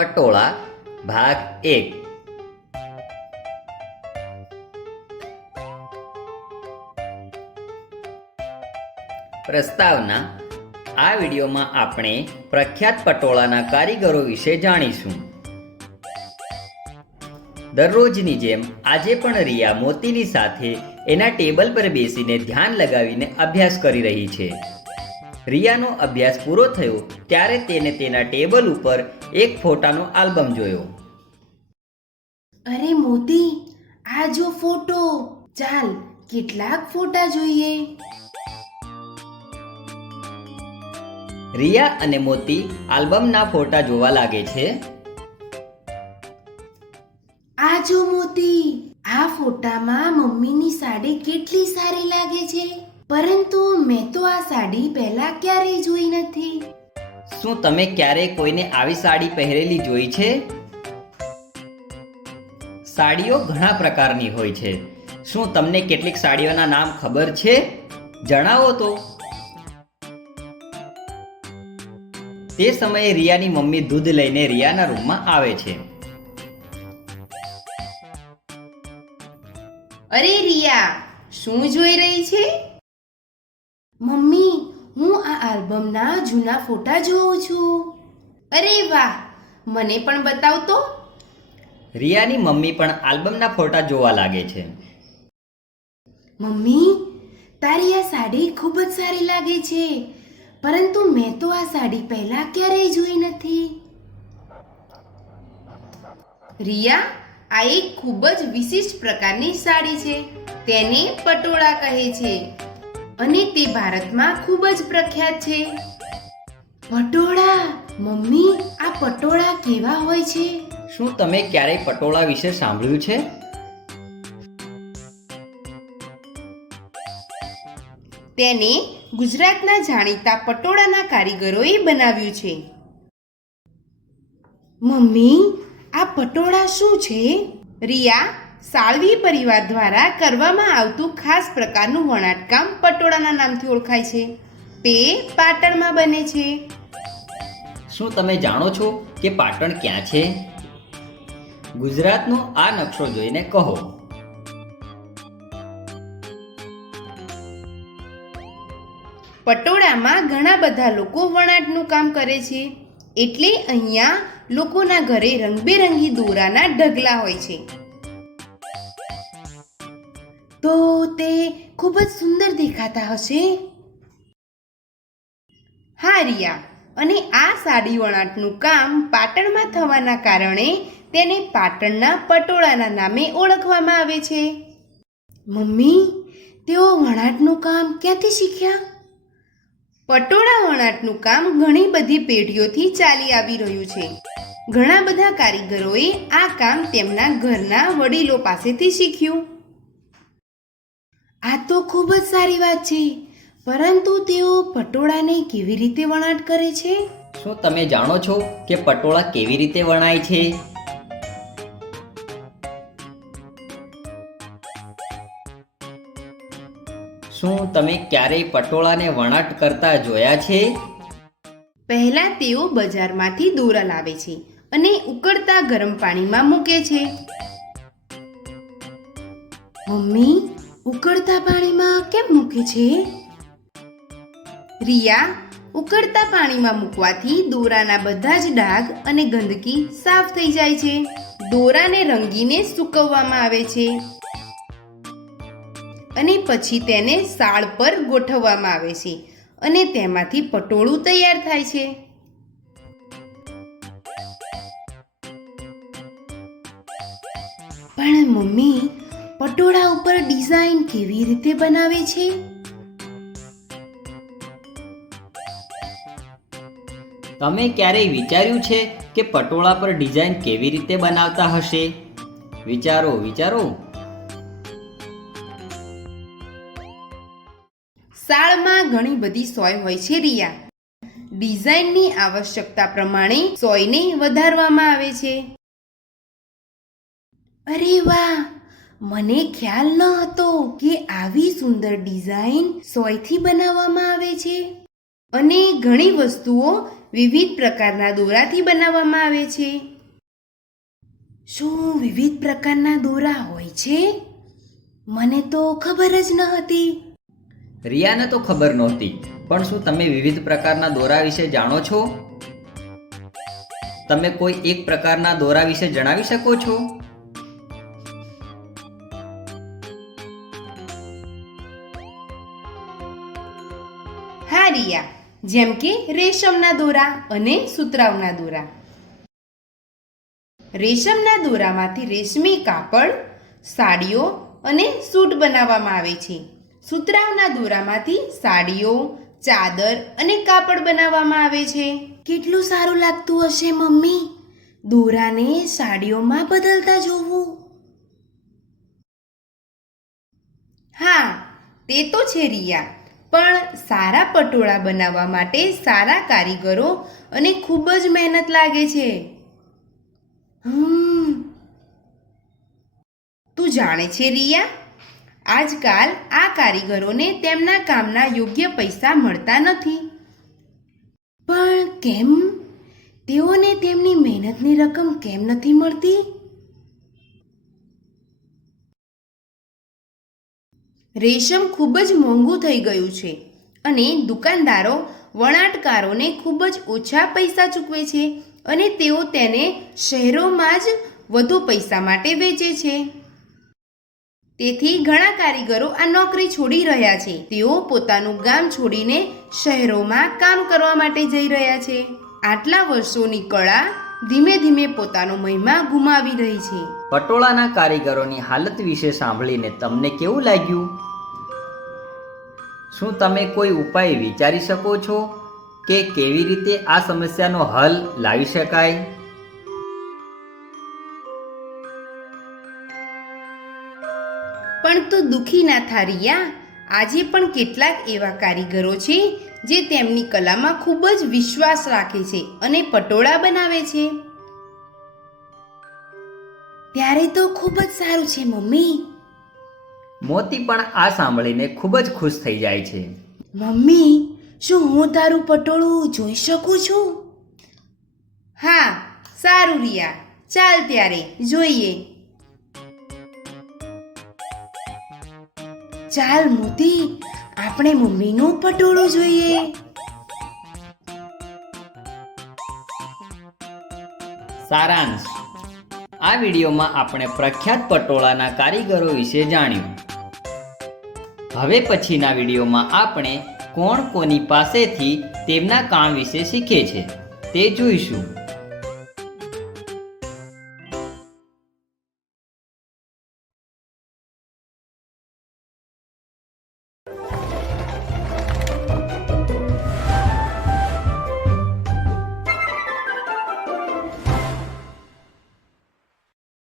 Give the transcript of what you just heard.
પટોળા ભાગ 1. પ્રસ્તાવના: આ વિડીયોમાં આપણે પ્રખ્યાત પટોળાના કારીગરો વિશે જાણીશું. દરરોજની જેમ આજે પણ રિયા મોતીની સાથે એના ટેબલ પર બેસીને ધ્યાન લગાવીને અભ્યાસ કરી રહી છે. રિયાનો અભ્યાસ પૂરો થયો ત્યારે તેને તેના ટેબલ ઉપર એક ફોટાનો આલ્બમ જોયો. અરે મોતી, આ જો ફોટો. ચાલ કેટલાક ફોટા જોઈએ. રિયા અને મોતી આલ્બમના ફોટા જોવા લાગે છે. આ જો મોતી, આ ફોટામાં મમ્મીની સાડી કેટલી સારી લાગે છે. પરંતુ મેં તો આ સાડી પહેલા ક્યારેય જોઈ નથી. શું તમે ક્યારેય કોઈને આવી સાડી પહેરેલી જોઈ છે? સાડીઓ ઘણા પ્રકારની હોય છે. શું તમને કેટલીક સાડીઓના નામ ખબર છે? જણાવો તો. તે સમયે રિયાની મમ્મી દૂધ લઈને રિયાના રૂમમાં આવે છે. અરે રિયા, શું જોઈ રહી છે? મમ્મી, હું આ આલ્બમના જૂના ફોટા જોઉં છું. અરે વાહ, મને પણ બતાવ તો. રિયાની મમ્મી પણ આલ્બમના ફોટા જોવા લાગે છે. મમ્મી, તારી આ સાડી ખૂબ જ સારી લાગે છે. પરંતુ મેં તો આ સાડી પહેલા ક્યારેય જોઈ નથી. રિયા, આ એક ખૂબ જ વિશિષ્ટ પ્રકારની સાડી છે. તેને પટોળા કહે છે અને તે ભારતમાં ખૂબ જ પ્રખ્યાત છે. પટોળા? મમ્મી, આ પટોળા કેવા હોય છે? શું તમે ક્યારેય પટોળા વિશે સાંભળ્યું છે? તેને ગુજરાતના જાણીતા પટોળાના કારીગરોએ બનાવ્યું છે. મમ્મી, આ પટોળા શું છે? રિયા, સાળવી પરિવાર દ્વારા કરવામાં આવતું ખાસ પ્રકારનું વણાટકામ પટોળાના નામથી ઓળખાય છે. તે પાટણમાં બને છે. શું તમે જાણો છો કે પાટણ ક્યાં છે? ગુજરાતનો આ નકશો જોઈને કહો. પટોળામાં ઘણા બધા લોકો વણાટનું કામ કરે છે. એટલે અહીંયા લોકોના ઘરે રંગબેરંગી દોરાના ઢગલા હોય છે. તો તે ખૂબ જ સુંદર દેખાતા હશે. હા રિયા, અને આ સાડી વણાટનું કામ પાટણમાં થવાના કારણે તેને પાટણના પટોળાના નામે ઓળખવામાં આવે છે. મમ્મી, તેઓ વણાટનું કામ ક્યાંથી શીખ્યા? પટોળા વણાટનું કામ ઘણી બધી પેઢીઓથી ચાલી આવી રહ્યું છે. ઘણા બધા કારીગરોએ આ કામ તેમના ઘરના વડીલો પાસેથી શીખ્યું. આ તો ખૂબ જ સારી વાત છે. પરંતુ તેઓ પટોળાને કેવી રીતે વણાટ કરે છે? શું તમે જાણો છો કે પટોળા કેવી રીતે વણાય છે? શું તમે ક્યારેય પટોળાને વણાટ કરતા જોયા છે? પહેલા તેઓ બજારમાંથી દોરા લાવે છે અને ઉકળતા ગરમ પાણીમાં મૂકે છે. મમ્મી, ઉકળતા પાણીમાં કેમ મૂકે છે? રિયા, ઉકળતા પાણીમાં મૂકવાથી દોરાના બધા જ ડાઘ અને ગંદકી સાફ થઈ જાય છે. દોરાને રંગીને સૂકવવામાં આવે છે અને પછી તેને સાળ પર ગોઠવવામાં આવે છે અને તેમાંથી પટોળું તૈયાર થાય છે. પણ મમ્મી, પટોળા ઉપર ડિઝાઇન કેવી રીતે બનાવે છે? તમે ક્યારેય વિચાર્યું છે કે પટોળા પર ડિઝાઇન કેવી રીતે બનાવતા હશે? વિચારો વિચારો. સાળમાં ઘણી બધી સોય હોય છે રિયા. ડિઝાઇનની આવશ્યકતા પ્રમાણે સોયને વધારવામાં આવે છે. અરે વાહ, મને ખ્યાલ ન હતો કે આવી સુંદર ડિઝાઇન સોયથી બનાવવામાં આવે છે. અને ઘણી વસ્તુઓ વિવિધ પ્રકારના દોરાથી બનાવવામાં આવે છે. શું વિવિધ પ્રકારના દોરા હોય છે? મને તો ખબર જ ન હતી. રિયાને તો ખબર નહોતી, પણ શું તમે વિવિધ પ્રકારના દોરા વિશે જાણો છો? તમે કોઈ એક પ્રકારના દોરા વિશે જણાવી શકો છો? હા રિયા, જેમ કે રેશમના દોરા અને સુતરાઉના દોરા. રેશમના દોરામાંથી રેશમી કાપડ, સાડીઓ અને સૂટ બનાવવામાં આવે છે. સુતરાઉના દોરામાંથી સાડીઓ, ચાદર અને કાપડ બનાવવામાં આવે છે. કેટલું સારું લાગતું હશે મમ્મી, દોરાને સાડીઓમાં બદલતા જોવું. હા, તે તો છે રિયા, પણ સારા પટોળા બનાવવા માટે સારા કારીગરો અને ખૂબ જ મહેનત લાગે છે. તું જાણે છે રિયા, આજકાલ આ કારીગરોને તેમના કામના યોગ્ય પૈસા મળતા નથી. પણ કેમ? તેઓને તેમની મહેનતની રકમ કેમ નથી મળતી? રેશમ ખૂબ જ મોંઘું થઈ ગયું છે અને દુકાનદારો વણાટકારોને ખૂબ જ ઓછા પૈસા ચૂકવે છે અને તેઓ તેને શહેરોમાં જ વધુ પૈસા માટે વેચે છે. તેથી ઘણા કારીગરો આ નોકરી છોડી રહ્યા છે. તેઓ પોતાનું ગામ છોડીને શહેરોમાં કામ કરવા માટે જઈ રહ્યા છે. આટલા વર્ષોની કળા ધીમે ધીમે પોતાનો મહિમા ગુમાવી રહી છે. પટોળાના કારીગરોની હાલત વિશે સાંભળીને તમને કેવું લાગ્યું? શું તમે કોઈ ઉપાય વિચારી શકો છો કે કેવી રીતે આ સમસ્યાનો હલ લાવી શકાય? પણ તું દુઃખી ના થા રિયા, આજે પણ કેટલાક એવા કારીગરો છે જે તેમની કલામાં ખૂબ જ વિશ્વાસ રાખે છે અને પટોળા બનાવે છે. ત્યારે તો ખૂબ જ સારું છે મમ્મી. મોતી પણ આ સાંભળીને ખૂબ જ ખુશ થઈ જાય છે. મમ્મી, શું હું તારું પટોળું જોઈ શકું છું? હા, સારું રિયા, ચાલ ત્યારે જોઈએ. ચાલ મોતી, આપણે મમ્મીનું પટોળું જોઈએ. સારાંશ: આ વિડીયોમાં આપણે પ્રખ્યાત પટોળાના કારીગરો વિશે જાણ્યું. હવે પછીના વિડીયોમાં આપણે કોણ કોની પાસેથી તેમના કામ વિશે શીખે છે તે જોઈશું.